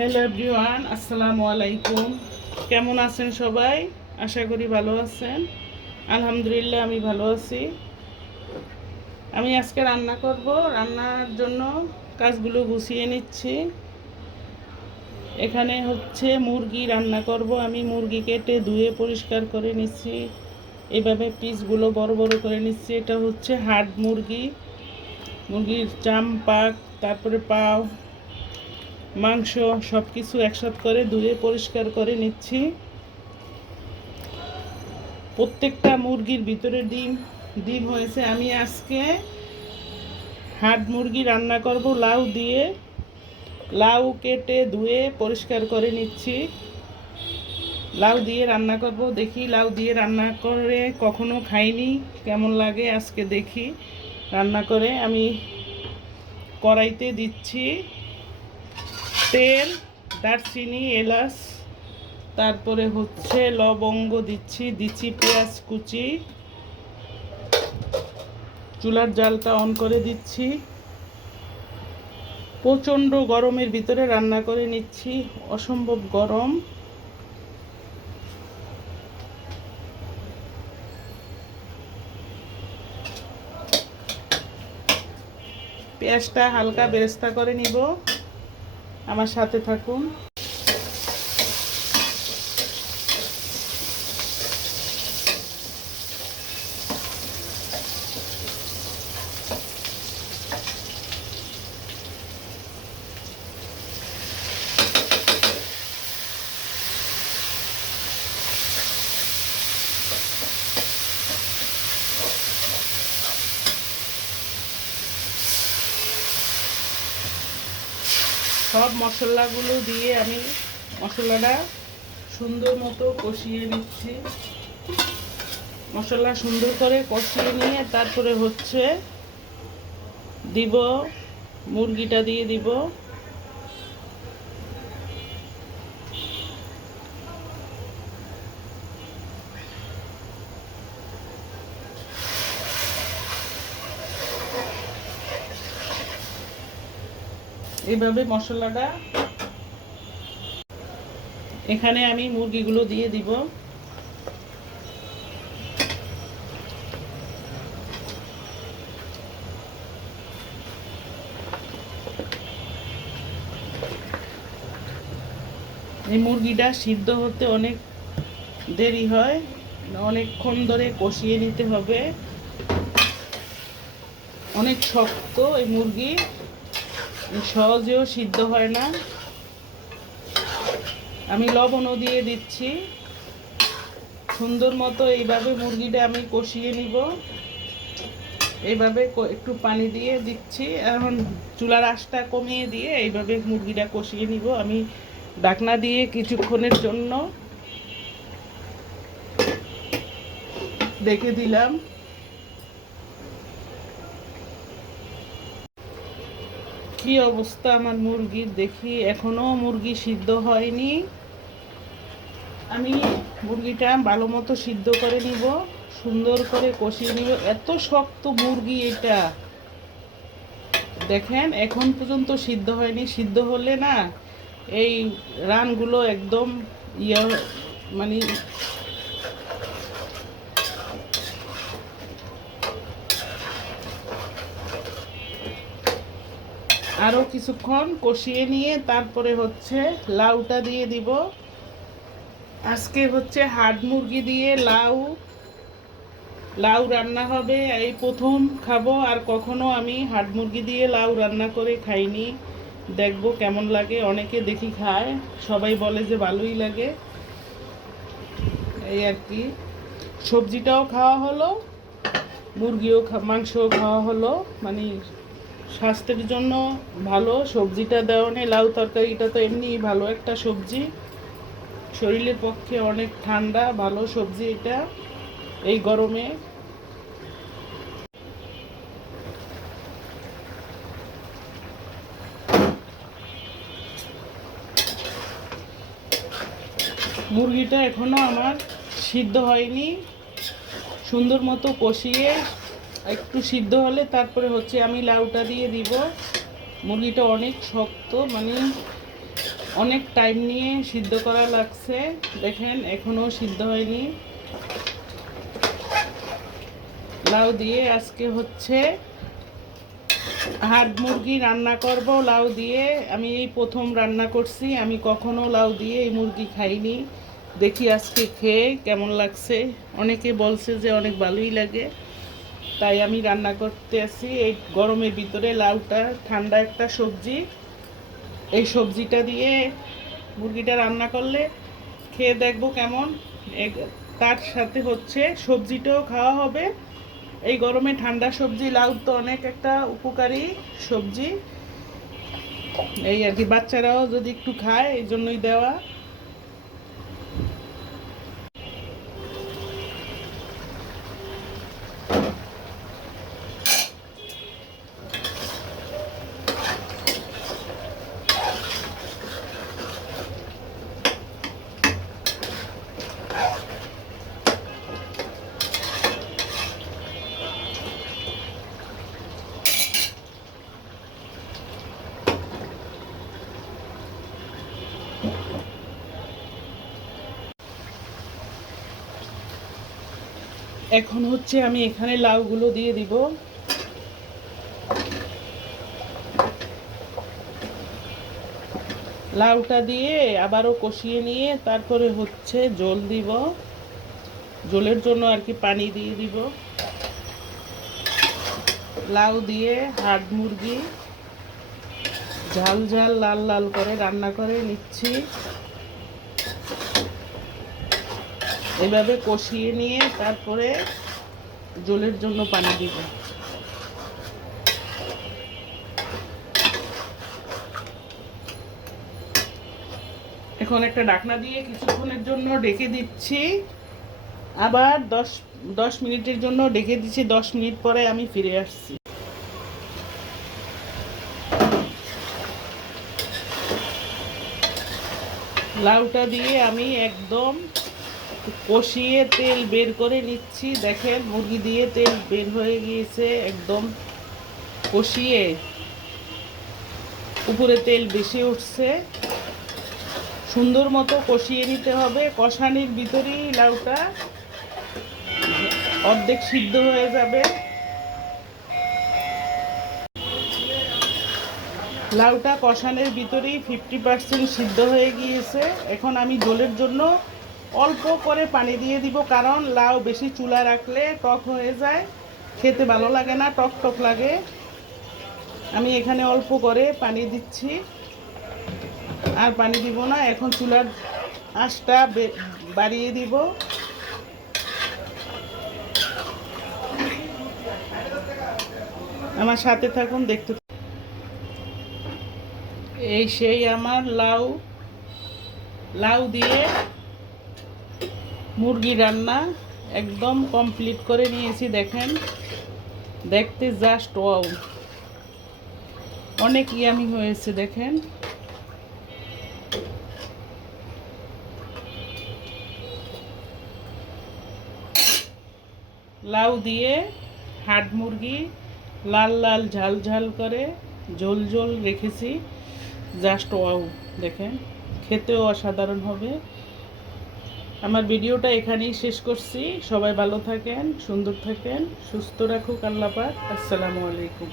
Hello everyone, আসসালামু আলাইকুম। কেমন আছেন সবাই? আশা করি ভালো আছেন। আলহামদুলিল্লাহ, আমি ভালো আছি। আমি আজকে রান্না করব। রান্নার জন্য কাজগুলো গুছিয়ে নিচ্ছি। এখানে হচ্ছে মুরগি রান্না করব। আমি মুরগি কেটে ধুয়ে পরিষ্কার করে নিচ্ছি। এভাবে পিসগুলো বড় বড় করে নিচ্ছি। এটা হচ্ছে হাড় মুরগি। মুরগির চাম পাক তারপরে পাও মাংস সব কিছু একসাথ করে ধুয়ে পরিষ্কার করে নিচ্ছি। প্রত্যেকটা মুরগির ভিতরে ডিম ডিম হয়েছে। আমি আজকে হাট মুরগি রান্না করব লাউ দিয়ে। লাউ কেটে ধুয়ে পরিষ্কার করে নিচ্ছি। লাউ দিয়ে রান্না করব। দেখি লাউ দিয়ে রান্না করে কখনো খাইনি। কেমন লাগে আজকে দেখি। রান্না করে আমি কড়াইতে দিচ্ছি। তেল, দারচিনি, এলাচ, তারপরে হচ্ছে লবঙ্গ দিচ্ছি দিচ্ছি পেঁয়াজ কুচি। চুলার জালটা অন করে দিচ্ছি। প্রচণ্ড গরমের ভিতরে রান্না করে নিচ্ছি, অসম্ভব গরম। পেঁয়াজটা হালকা বেরেস্তা করে নিব। আমার সাথে থাকুন। সব মশলাগুলো দিয়ে আমি মশলাটা সুন্দর মতো কষিয়ে নিচ্ছি। মশলা সুন্দর করে কষিয়ে নিয়ে তারপরে হচ্ছে দিব, মুরগিটা দিয়ে দিব। এইভাবে মশলাটা এখানে আমি মুরগিগুলো দিয়ে দিব। এই মুরগিটা সিদ্ধ হতে অনেক দেরি হয়, অনেকক্ষণ ধরে কষিয়ে নিতে হবে। অনেক শক্ত এই মুরগি। সহজেও সিদ্ধ হয় না। আমি লবণও দিয়ে দিচ্ছি। সুন্দর মতো এইভাবে মুরগিটা আমি কষিয়ে নিব। এইভাবে একটু পানি দিয়ে দিচ্ছি। এখন চুলার আশটা কমিয়ে দিয়ে এইভাবে মুরগিটা কষিয়ে নিব। আমি ডাকনা দিয়ে কিছুক্ষণের জন্য। দেখে দিলাম। কি অবস্থা আমার মুরগির? দেখি, এখনও মুরগি সিদ্ধ হয়নি। আমি মুরগিটা ভালো মতো সিদ্ধ করে নিব, সুন্দর করে কষিয়ে নিব। এত শক্ত মুরগি এটা। দেখেন, এখন পর্যন্ত সিদ্ধ হয়নি। সিদ্ধ হলে না, এই রানগুলো একদম ইয়ে মানে আরও কিছুক্ষণ কষিয়ে নিয়ে তারপরে হচ্ছে লাউটা দিয়ে দিব। আজকে হচ্ছে হাড় মুরগি দিয়ে লাউ লাউ রান্না হবে, এই প্রথম খাব। আর কখনো আমি হাড় মুরগি দিয়ে লাউ রান্না করে খাইনি। দেখব কেমন লাগে, অনেকে দেখি খায়, সবাই বলে যে ভালোই লাগে। এই আর কি। সবজিটাও খাওয়া হলো, মুরগিও মাংসও খাওয়া হলো মানে স্বাস্থ্যের জন্য ভালো, সবজিটা দেওয়া লাউ তরকারিটা তো এমনি ভালো একটা সবজি। শরীরের পক্ষে অনেক ঠান্ডা, ভালো সবজি এটা এই গরমে। মুরগিটা এখনও আমার সিদ্ধ হয়নি। সুন্দর মতো কষিয়ে একটু সিদ্ধ হলে তারপরে হচ্ছে আমি লাউটা দিয়ে দিব। মুরগিটা অনেক শক্ত মানে অনেক টাইম নিয়ে সিদ্ধ করা লাগছে। দেখেন এখনও সিদ্ধ হয়নি। লাউ দিয়ে আজকে হচ্ছে হাড় মুরগি রান্না করব। লাউ দিয়ে আমি এই প্রথম রান্না করছি। আমি কখনো লাউ দিয়ে এই মুরগি খাইনি। দেখি আজকে খেয়ে কেমন লাগছে। অনেকে বলছে যে অনেক ভালোই লাগে। তাই আমি রান্না করতে আসি। এই গরমের ভিতরে লাউটা, ঠান্ডা একটা সবজি। এই সবজিটা দিয়ে মুরগিটা রান্না করলে খেয়ে দেখব কেমন। তার সাথে হচ্ছে সবজিটাও খাওয়া হবে। এই গরমে ঠান্ডা সবজি, লাউ তো অনেক একটা উপকারী সবজি। এই আর কি, বাচ্চারাও যদি একটু খায়, এই জন্যই দেওয়া। এখন হচ্ছে আমি এখানে লাউগুলো দিয়ে দিব। লাউটা দিয়ে আবারও কষিয়ে নিয়ে তারপরে হচ্ছে জল দিব। জলের জন্য আর কি পানি দিয়ে দিব। লাউ দিয়ে হাড় মুরগি ঝাল ঝাল লাল লাল করে রান্না করে নিচ্ছি। এভাবে কষিয়ে নিয়ে তারপরে জলের জন্য পানি দিব। এখন একটা ডাকনা দিয়ে কিছুক্ষণের জন্য ডেকে দিচ্ছি। আবার দশ দশ মিনিটের জন্য ডেকে দিচ্ছি। দশ মিনিট পরে আমি ফিরে আসছি। লাউটা দিয়ে আমি একদম কষিয়ে তেল বের করে নিচ্ছি। দেখেন, মুরগি দিয়ে তেল বের হয়ে গিয়েছে একদম। কষিয়ে উপরে তেল বেশি উঠছে। সুন্দর মতো কষিয়ে নিতে হবে। কষানির ভিতরেই লাউটা অর্ধেক সিদ্ধ হয়ে যাবে। লাউটা কষানের ভিতরেই ফিফটি পার্সেন্ট সিদ্ধ হয়ে গিয়েছে। এখন আমি জলের জন্য অল্প করে পানি দিয়ে দিব, কারণ লাউ বেশি চুলা রাখলে টক হয়ে যায়। খেতে ভালো লাগে না, টক টক লাগে। আমি এখানে অল্প করে পানি দিচ্ছি। আর পানি দিব না, এখন চুলার আঁচটা বাড়িয়ে দিব। আমার সাথে থাকুন, দেখতে এই সেই আমার লাউ। লাউ দিয়ে মুরগি রান্না একদম কমপ্লিট করে নিয়েছি, দেখেন। দেখতে জাস্ট ওয়াও অনেক ইয়ামি হয়েছে, দেখেন। লাউ দিয়ে হাড় মুরগি লাল লাল ঝাল ঝাল করে ঝোল ঝোল রেখেছি। জাস্ট ওয়াও দেখেন। খেতেও অসাধারণ হবে। আমার ভিডিওটা এখানেই শেষ করছি। সবাই ভালো থাকেন, সুন্দর থাকেন, সুস্থ রাখুক আল্লাপাক আসসালামু আলাইকুম।